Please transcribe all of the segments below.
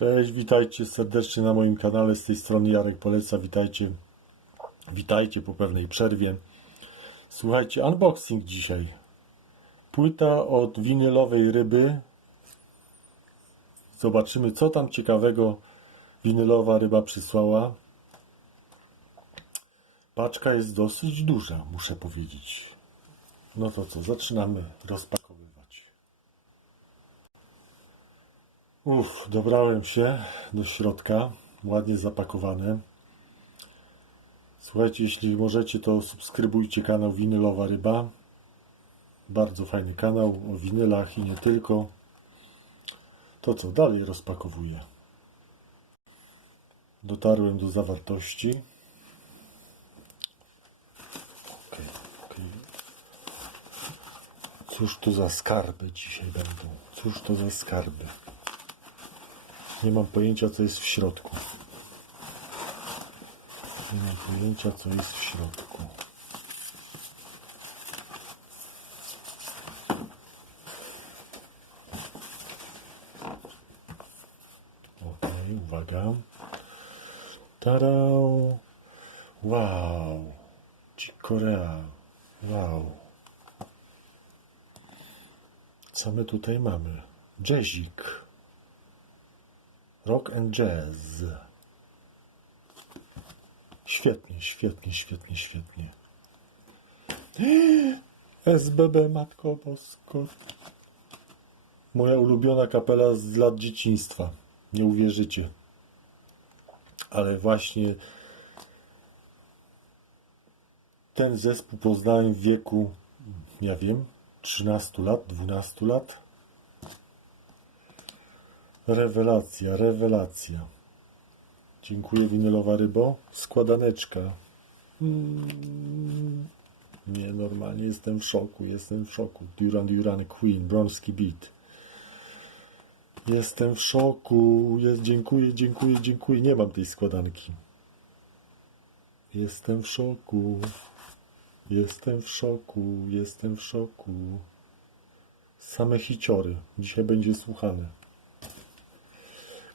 Cześć, witajcie serdecznie na moim kanale. Z tej strony Jarek Poleca. Witajcie. Witajcie po pewnej przerwie. Słuchajcie, unboxing dzisiaj. Płyta od winylowej ryby. Zobaczymy, co tam ciekawego winylowa ryba przysłała. Paczka jest dosyć duża, muszę powiedzieć. No to co, zaczynamy rozpakowywać. Uff, dobrałem się do środka. Ładnie zapakowane. Słuchajcie, jeśli możecie, to subskrybujcie kanał Winylowa Ryba. Bardzo fajny kanał o winylach i nie tylko. To co, dalej rozpakowuję. Dotarłem do zawartości. Cóż to za skarby dzisiaj będą? Cóż to za skarby? Nie mam pojęcia, co jest w środku. Nie mam pojęcia, co jest w środku. Okej, uwaga. Tarał. Wow. Korea. Wow. Co my tutaj mamy? Jazzik. Rock and jazz. Świetnie, świetnie, świetnie, świetnie. SBB Matko Bosko. Moja ulubiona kapela z lat dzieciństwa. Nie uwierzycie. Ale właśnie ten zespół poznałem w wieku, ja wiem, 13 lat, 12 lat. Rewelacja, rewelacja. Dziękuję winylowa rybo. Składaneczka. Mm. Nie, normalnie jestem w szoku, jestem w szoku. Duran Duran Queen, Bromski Beat. Jestem w szoku. Jest, dziękuję, dziękuję, dziękuję. Nie mam tej składanki. Jestem w szoku. Jestem w szoku, jestem w szoku. Same hiciory. Dzisiaj będzie słuchane.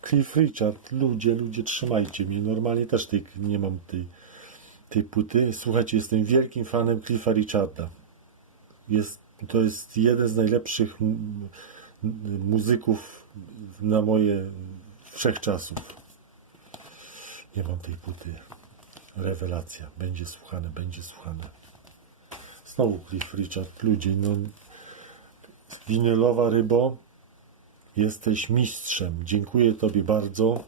Cliff Richard, ludzie, ludzie, trzymajcie mnie. Normalnie też tej, nie mam tej, tej płyty. Słuchajcie, jestem wielkim fanem Cliffa Richarda. Jest, to jest jeden z najlepszych muzyków na moje wszechczasów. Nie mam tej płyty. Rewelacja. Będzie słuchane, będzie słuchane. Znowu Cliff Richard, ludzie, no winylowa rybo, jesteś mistrzem. Dziękuję Tobie bardzo.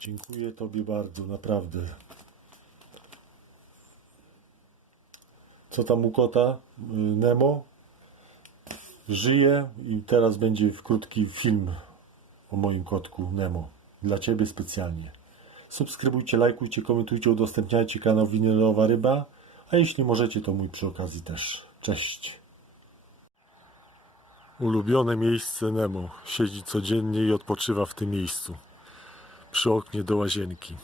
Dziękuję Tobie bardzo, naprawdę. Co tam u kota? Y, Nemo? Żyje i teraz będzie krótki film o moim kotku Nemo. Dla Ciebie specjalnie. Subskrybujcie, lajkujcie, komentujcie, udostępniajcie kanał Winylowa Ryba. A jeśli możecie, to mój przy okazji też. Cześć. Ulubione miejsce Nemo. Siedzi codziennie i odpoczywa w tym miejscu. Przy oknie do łazienki.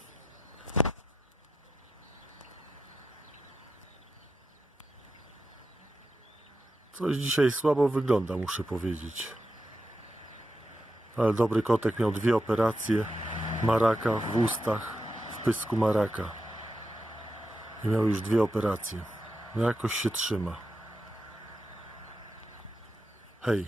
Coś dzisiaj słabo wygląda, muszę powiedzieć. Ale dobry kotek miał dwie operacje. Maraka w ustach, w pysku maraka. I miał już dwie operacje. No jakoś się trzyma. Hey.